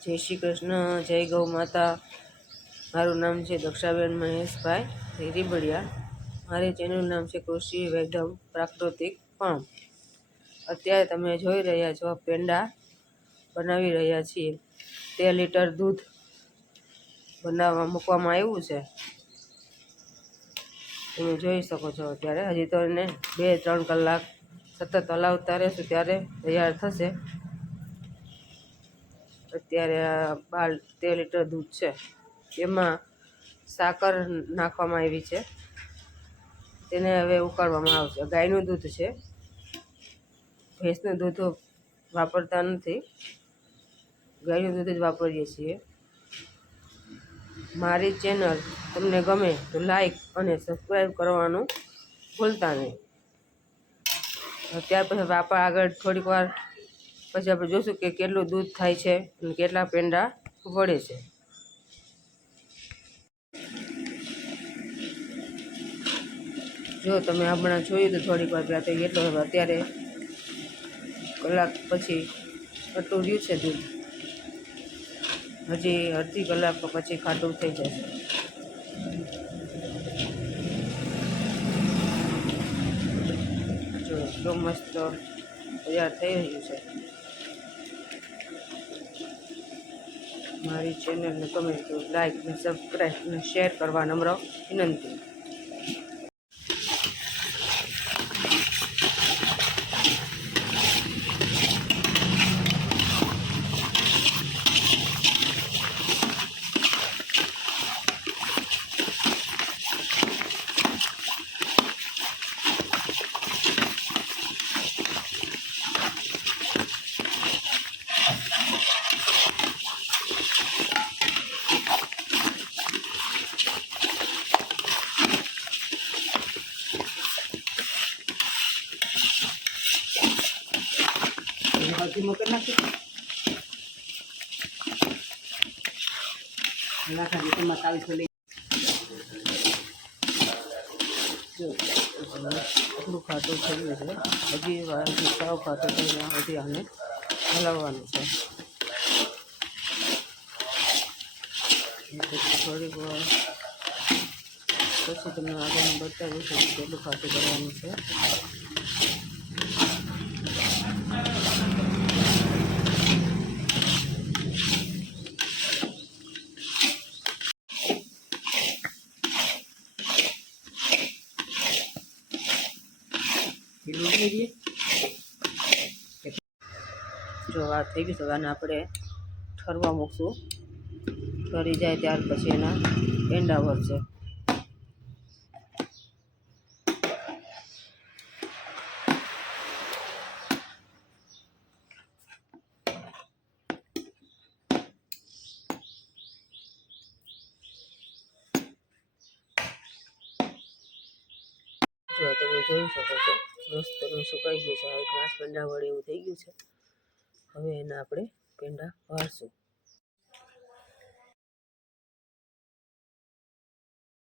જય શ્રી કૃષ્ણ, જય ગૌ માતા। મારું નામ છે દક્ષાબેન મહેશભાઈ રીબડિયા। મારી ચેનલનું નામ છે કૃષિ વૈદમ પ્રાકૃતિક ફાર્મ। અત્યારે તમે જોઈ રહ્યા છો પેંડા બનાવી રહ્યા છીએ। 13 લીટર દૂધ બનાવવા મૂકવામાં આવ્યું છે, તમે જોઈ શકો છો। અત્યારે હજી તો એને 2-3 કલાક સતત હલાવતા રહેશું ત્યારે તૈયાર થશે। અત્યારે 13 લીટર દૂધ છે, એમાં સાકર નાખવામાં આવી છે, તેને હવે ઉકાળવામાં આવશે। ગાયનું દૂધ છે, ભેંસનું દૂધ વાપરતા નથી, ગાયનું દૂધ જ વાપરીએ છીએ। મારી ચેનલ તમને ગમે તો લાઈક અને સબસ્ક્રાઈબ કરવાનું ભૂલતા નહીં। ત્યાર પછી આપણે આગળ થોડીક વાર પછી આપણે જોઈશું કે કેટલું દૂધ થાય છે અને કેટલા પેંડા વળે છે। જો તમે હમણાં જોયું તો થોડીક વાર પહેલાં તો એટલો અત્યારે કલાક પછી આટલું રહ્યું છે દૂધ, હજી અડધી કલાક પછી ખાટું થઈ જશે। જો એટલું મસ્ત તૈયાર થઈ રહ્યું છે। મારી ચેનલને ગમે તો લાઈક અને સબસ્ક્રાઈબ અને શેર કરવા નમ્ર વિનંતી। ધીમો કરી નાખી લાખા જેટલું 40 લઈ એટલું ખાટું થઈ ગયું છે, હજી સાવ ખાટું થઈ ગયા હજી આને હલાવવાનું છે। થોડીક વાર પછી તમને આગળ બતાવ્યું છે કે કેટલું ખાટું કરવાનું છે। જો આ થઈ ગયું છે, આને આપણે ઠરવા મૂકશું, ઠરી જાય ત્યાર પછી એના પેંડા વળશે। જો તમે જોઈ શકો છો મસ્તનું સુકાઈ ગયું છે, આ એક ગ્લાસ પેંડા વડે એવું થઈ ગયું છે। હવે એના આપણે પેંડા વાળશું।